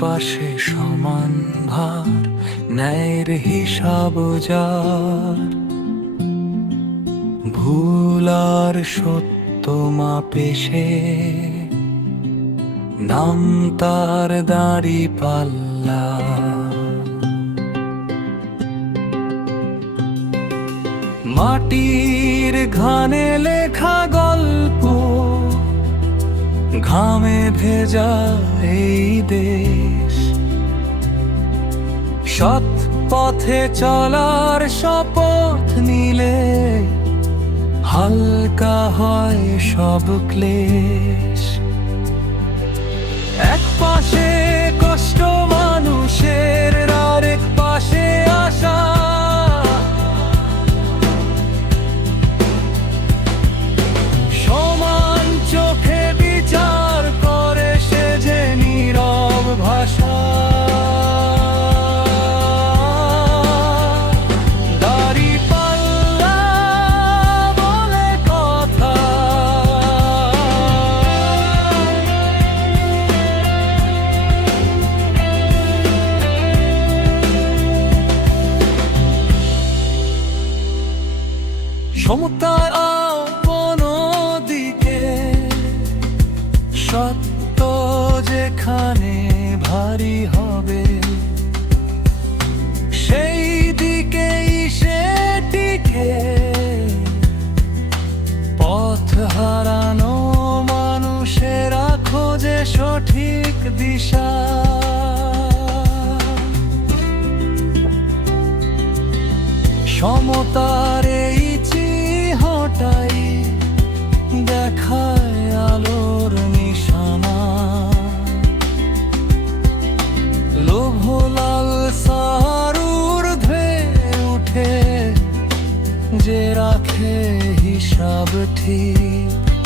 পাশে সমান ভার, ন্যায়ের হিসাব যার, ভুল আর সত্য মাপে সে, নাম তার দাঁড়িপাল্লা। মাটির ঘানে লেখা গল্প, ঘামে ভেজা এই দেশ, সৎ পথে চলার শপথ নিলে হালকা হয় সব ক্লেশ। এক পাশে কষ্ট মানুষের, আর এক পাশে আশা, সমান চোখে বিচার করে সে যে নীরব ভাষা। দাঁড়িপাল্লা বলে কথা, সমতার আপন দিকে, সত্য যেখানে ভারী হবে সেই দিকেই সে টিকে। পথ হারানো মানুষেরা খোঁজে সঠিক দিশা। সমতার এই চিহ্নটাই দেখায় আলোর নিশানা। লোভ লালসার ঊর্ধ্বে উঠে যে রাখে হিসাব ঠিক।